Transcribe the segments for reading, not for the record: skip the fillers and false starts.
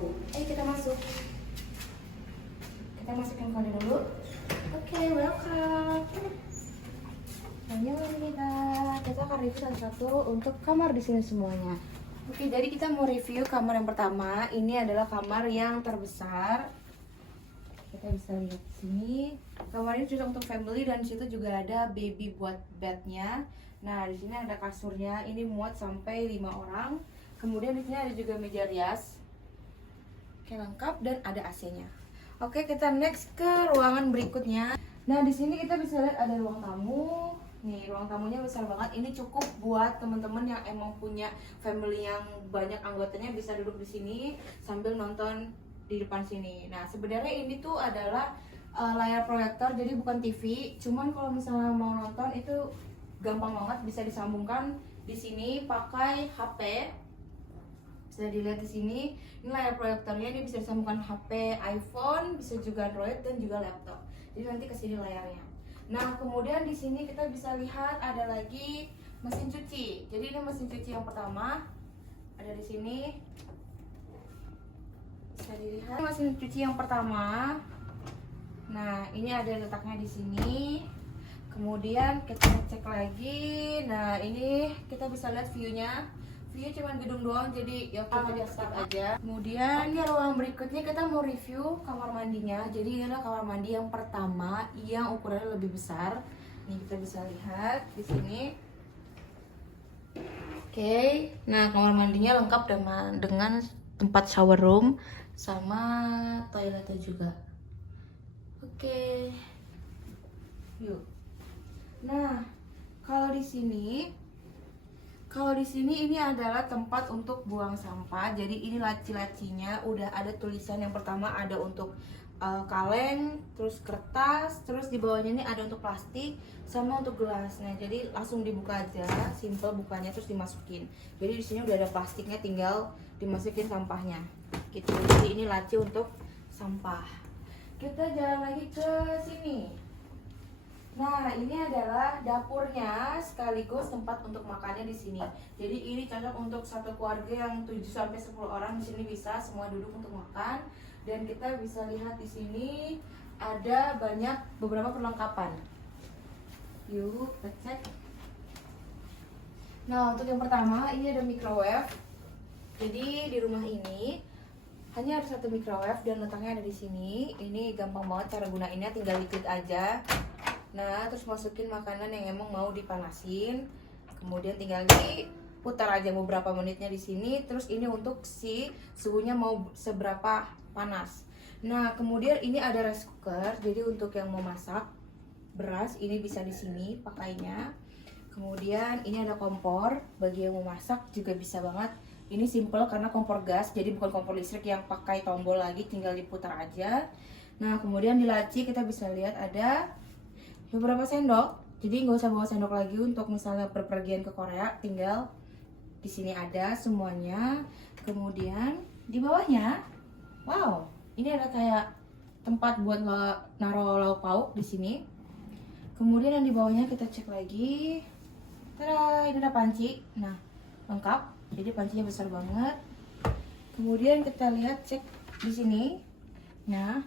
Ayo kita masuk. Kita masukin kode dulu. Oke, welcome. Kita akan review satu-satu untuk kamar di sini semuanya. Oke, jadi kita mau review kamar yang pertama. Ini adalah kamar yang terbesar. Kita bisa lihat di sini. Kamar ini cocok untuk family dan di situ juga ada baby buat bednya. Nah, di sini ada kasurnya. Ini muat sampai 5 orang. Kemudian di sini ada juga meja rias. Oke, lengkap dan ada AC-nya. Oke, kita next ke ruangan berikutnya. Nah, di sini kita bisa lihat ada ruang tamu. Nih, ruang tamunya besar banget. Ini cukup buat teman-teman yang emang punya family yang banyak anggotanya bisa duduk di sini sambil nonton di depan sini. Nah, sebenarnya ini tuh adalah layar proyektor, jadi bukan TV. Cuman kalau misalnya mau nonton itu gampang banget, bisa disambungkan di sini pakai HP. Bisa dilihat di sini. Ini layar proyektornya, ini bisa disambungkan HP iPhone, bisa juga Android dan juga laptop. Jadi nanti ke sini layarnya. Nah, kemudian di sini kita bisa lihat ada lagi mesin cuci. Jadi ini mesin cuci yang pertama ada di sini. Bisa dilihat mesin cuci yang pertama. Nah, ini ada letaknya di sini. Kemudian kita cek lagi. Nah, ini kita bisa lihat view-nya. View cuma gedung doang, jadi ya kita di skip aja. Kemudian di ruang berikutnya kita mau review kamar mandinya. Jadi ini adalah kamar mandi yang pertama yang ukurannya lebih besar. Nih kita bisa lihat di sini. Oke, nah kamar mandinya lengkap dengan tempat shower room sama toiletnya juga. Oke, yuk. Nah, kalau di sini ini adalah tempat untuk buang sampah. Jadi ini laci-lacinya udah ada tulisan. Yang pertama ada untuk kaleng, terus kertas, terus di bawahnya ini ada untuk plastik sama untuk gelas. Nah, jadi langsung dibuka aja, simple bukanya terus dimasukin. Jadi di sini udah ada plastiknya, tinggal dimasukin sampahnya. Gitu. Jadi ini laci untuk sampah. Kita jalan lagi ke sini. Nah, ini adalah dapurnya sekaligus tempat untuk makannya di sini. Jadi ini cocok untuk satu keluarga yang 7 sampai 10 orang di sini bisa semua duduk untuk makan. Dan kita bisa lihat di sini ada beberapa perlengkapan. Yuk, kita cek. Nah, untuk yang pertama ini ada microwave. Jadi di rumah ini hanya ada satu microwave dan letaknya ada di sini. Ini gampang banget cara gunainnya, tinggal diklik aja. Nah, terus masukin makanan yang emang mau dipanasin. Kemudian tinggal diputar aja beberapa menitnya di sini. Terus ini untuk si suhunya mau seberapa panas. Nah, kemudian ini ada rice cooker. Jadi untuk yang mau masak beras ini bisa di sini pakainya. Kemudian ini ada kompor, bagi yang mau masak juga bisa banget. Ini simple karena kompor gas, jadi bukan kompor listrik yang pakai tombol lagi, tinggal diputar aja. Nah, kemudian di laci kita bisa lihat ada beberapa sendok, jadi nggak usah bawa sendok lagi untuk misalnya berpergian ke Korea, tinggal di sini ada semuanya. Kemudian di bawahnya, wow, ini ada kayak tempat buat naruh lauk pauk di sini. Kemudian yang di bawahnya kita cek lagi, tada, ini ada panci, nah lengkap, jadi pancinya besar banget. Kemudian kita lihat cek di sini, nah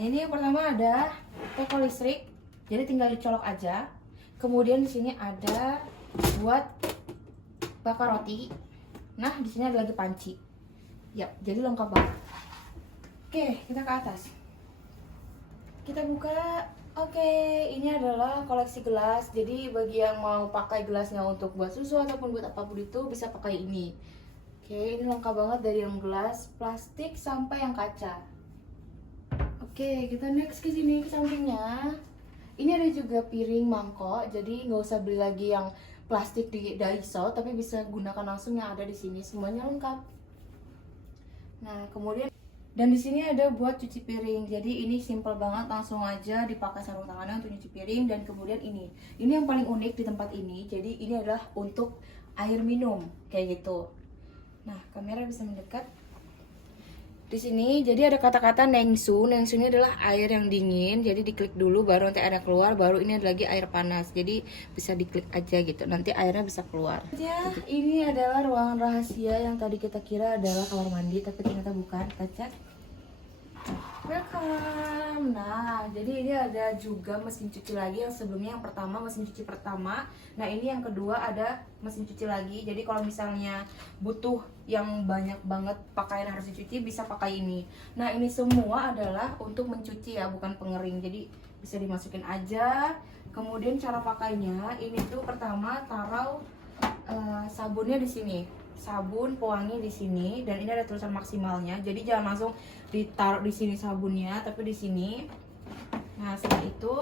ini yang pertama ada teko listrik. Jadi tinggal dicolok aja. Kemudian di sini ada buat bakar roti. Nah, di sini ada lagi panci. Ya, jadi lengkap banget. Oke, kita ke atas. Kita buka. Oke, ini adalah koleksi gelas. Jadi bagi yang mau pakai gelasnya untuk buat susu ataupun buat apapun itu bisa pakai ini. Oke, ini lengkap banget dari yang gelas, plastik sampai yang kaca. Oke, kita next ke sini ke sampingnya. Ini ada juga piring mangkok, jadi nggak usah beli lagi yang plastik di Daiso, tapi bisa gunakan langsung yang ada di sini, semuanya lengkap. Nah, kemudian dan di sini ada buat cuci piring, jadi ini simple banget, langsung aja dipakai sarung tangannya untuk cuci piring. Dan kemudian ini yang paling unik di tempat ini, jadi ini adalah untuk air minum kayak gitu. Nah, kamera bisa mendekat. Di sini jadi ada kata-kata nengsu. Nengsu ini adalah air yang dingin. Jadi diklik dulu baru nanti airnya keluar. Baru ini ada lagi air panas. Jadi bisa diklik aja gitu. Nanti airnya bisa keluar. Ya, ini adalah ruangan rahasia yang tadi kita kira adalah kamar mandi, tapi ternyata bukan. Kita cek. Welcome. Nah, jadi ini ada juga mesin cuci lagi. Yang sebelumnya yang pertama mesin cuci pertama. Nah, ini yang kedua ada mesin cuci lagi. Jadi kalau misalnya butuh yang banyak banget pakaian harus dicuci, bisa pakai ini. Nah, ini semua adalah untuk mencuci ya, bukan pengering. Jadi bisa dimasukin aja. Kemudian cara pakainya, ini tuh pertama taruh sabunnya di sini. Sabun pewangi di sini, dan ini ada tulisan maksimalnya. Jadi jangan langsung ditaruh di sini sabunnya, tapi di sini. Nah, setelah itu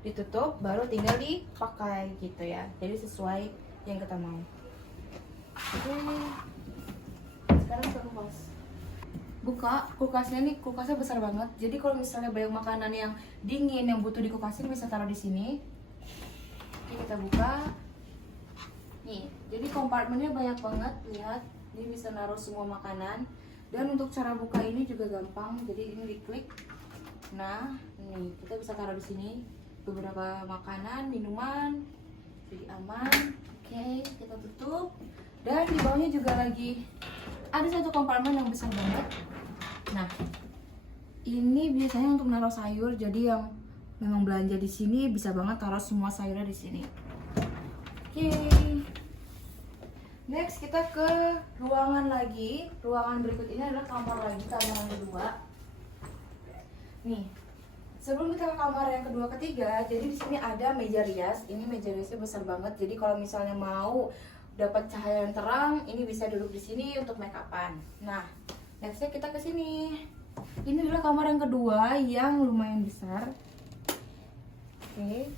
ditutup, baru tinggal dipakai gitu ya. Jadi sesuai yang kita mau. Oke. Sekarang kita kulkas. Buka kulkasnya nih, kulkasnya besar banget. Jadi kalau misalnya banyak makanan yang dingin yang butuh dikupasin, bisa taruh di sini. Oke, kita buka. Nih, jadi kompartmennya banyak banget, lihat. Ini bisa naruh semua makanan. Dan untuk cara buka ini juga gampang. Jadi ini diklik. Nah, nih kita bisa taruh di sini beberapa makanan, minuman. Jadi aman. Oke, kita tutup. Dan di bawahnya juga lagi ada satu kompartmen yang besar banget. Nah, ini biasanya untuk naruh sayur. Jadi yang memang belanja di sini bisa banget taruh semua sayurnya di sini. Oke. Next kita ke ruangan lagi. Ruangan berikut ini adalah kamar lagi, kamar yang kedua. Nih, sebelum kita ke kamar yang kedua ketiga, jadi di sini ada meja rias. Ini meja riasnya besar banget. Jadi kalau misalnya mau dapat cahaya yang terang, ini bisa duduk di sini untuk make upan. Nah, nextnya kita ke sini. Ini adalah kamar yang kedua yang lumayan besar. Oke.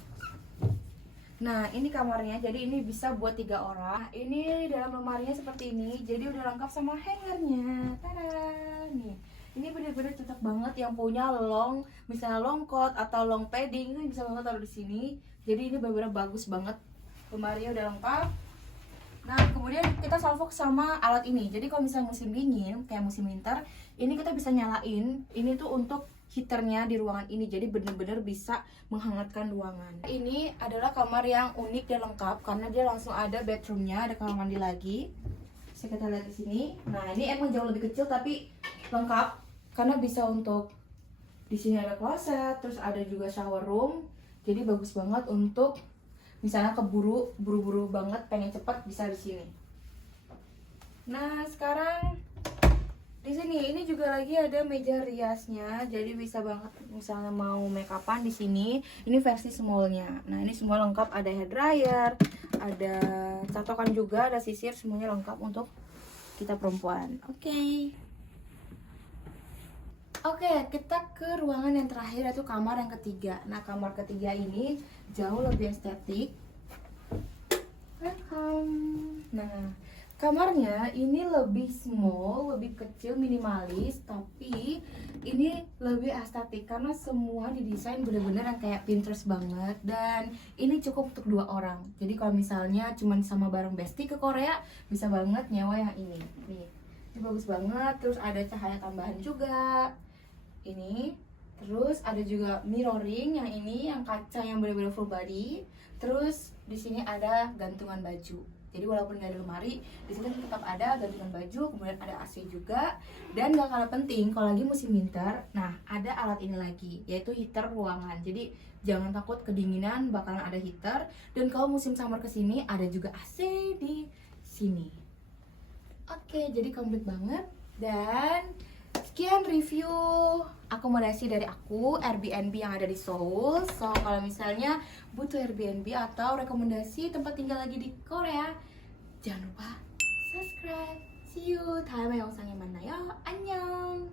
Nah, ini kamarnya, jadi ini bisa buat 3 orang. Ini dalam lemarinya seperti ini, jadi udah lengkap sama hangernya. Tada! Nih, ini bener-bener cocok banget yang punya long, misalnya long coat atau long padding, ini bisa banget taruh di sini. Jadi ini bener-bener bagus banget. Lemarinya udah lengkap. Nah, kemudian kita salfok sama alat ini. Jadi kalau misalnya musim dingin, kayak musim winter, ini kita bisa nyalain. Ini tuh untuk heaternya di ruangan ini, jadi bener-bener bisa menghangatkan ruangan. Ini adalah kamar yang unik dan lengkap karena dia langsung ada bathroomnya, ada kamar mandi lagi. Bisa kita lihat di sini. Nah, ini emang jauh lebih kecil tapi lengkap karena bisa untuk di sini ada kloset, terus ada juga shower room. Jadi bagus banget untuk misalnya buru-buru banget pengen cepat, bisa di sini. Nah, sekarang di sini ini juga lagi ada meja riasnya, jadi bisa banget misalnya mau make upan di sini. Ini versi smallnya. Nah, ini semua lengkap, ada hair dryer, ada catokan juga, ada sisir, semuanya lengkap untuk kita perempuan. Oke, kita ke ruangan yang terakhir, yaitu kamar yang ketiga. Nah, kamar ketiga ini jauh lebih estetik. Welcome. Nah, kamarnya ini lebih small, lebih kecil, minimalis, tapi ini lebih estetik karena semua didesain bener-bener yang kayak Pinterest banget. Dan ini cukup untuk 2 orang. Jadi kalau misalnya cuman sama bareng bestie ke Korea, bisa banget nyewa yang ini. Nih, ini bagus banget. Terus ada cahaya tambahan juga. Ini, terus ada juga mirroring yang ini, yang kaca yang bener-bener full body. Terus di sini ada gantungan baju. Jadi walaupun nggak ada lemari, di sini tetap ada gantungan baju, kemudian ada AC juga. Dan gak kalah penting, kalau lagi musim winter, nah ada alat ini lagi, yaitu heater ruangan. Jadi jangan takut kedinginan, bakalan ada heater. Dan kalau musim summer kesini, ada juga AC di sini. Oke, jadi komplit banget. Dan sekian review akomodasi dari aku, Airbnb yang ada di Seoul. So, kalau misalnya butuh Airbnb atau rekomendasi tempat tinggal lagi di Korea, jangan lupa subscribe. See you 다음에 영상에 만나요. 안녕.